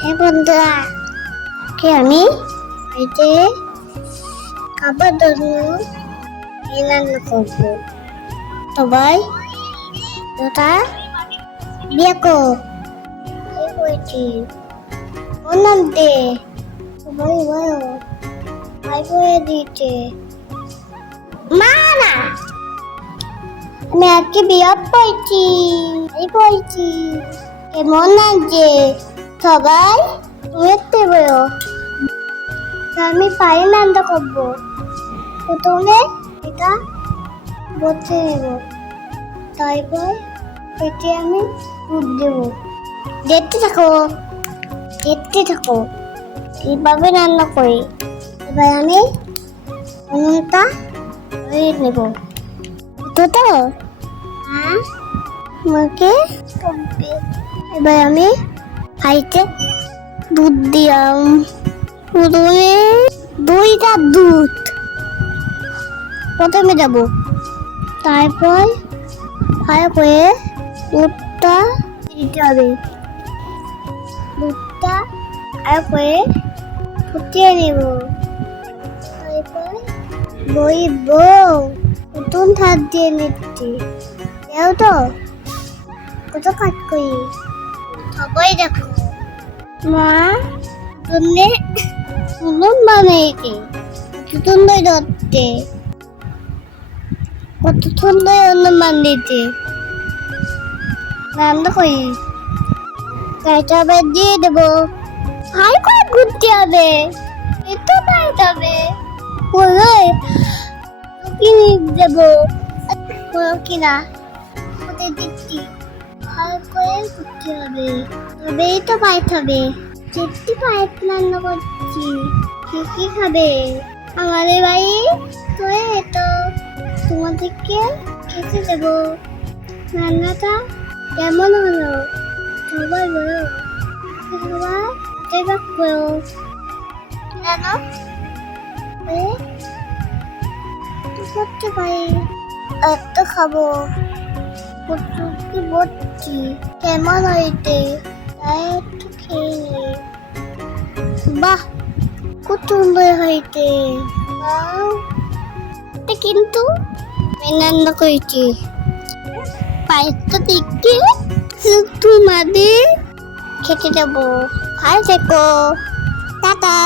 হ্যাঁ বন্ধুরা, আমি বাড়িতে খাবার জন্য রান্না করবো। সবাই তোরা দেখো হয়েছি নাম দে সবাই বলো ভাই বলে দিয়েছে মা না আমি আজকে বিরাট পড়ছি কেমন লাগছে সবাই দেখতে বলো আমি পায়ে রান্না করবো। প্রথমে এটা বসে নেব, তারপর এতে আমি দুধ দেবো। দেখতে থাকো এইভাবে রান্না করি। এবার আমি উনুনটা ধরিয়ে নেব। তো হ্যাঁ আমাকে এবার আমি হাইতে দুধ দিলাম। প্রথমে 2 কাপ দুধ প্রথমে দেব, তারপর ভালো করে দুধটা দিতে হবে। দুধটা ভালো করে ফুটিয়ে নেব, তারপর নতুন ধার দিয়ে নিচ্ছি। এও তো কত কাজ করি সবাই দেখো। মা উনুন বানিয়েছে কত সুন্দর ধরতে, কত সুন্দর উনুন বানিয়েছে। রান্না করি কাঁচা বেদ দিয়ে দেবো, ভালো করে ঘুরতে হবে। একটু পাইতে হবে কিনে দেবো কিনা ওদের দিচ্ছি। ভালো করে ঘুরতে হবে, তবেই তো পাইতে হবে। যেটি পাইপ রান্না করছি কি খাবে আমাদের বাড়ি তো তো তোমাদেরকে খেতে দেবো। রান্নাটা কেমন হলো সবাই বলো, সবাই দেখ করো কেন করতে পারি। এত খাবো কি বলছি কেমন হইতে, তাই একটু খেয়ে নি। বাহ খুব সুন্দর হইতে, কিন্তু রান্না করেছি পায়েসটা দেখে তোমাদের খেতে দেবো। ভালো থেকো, টাটা।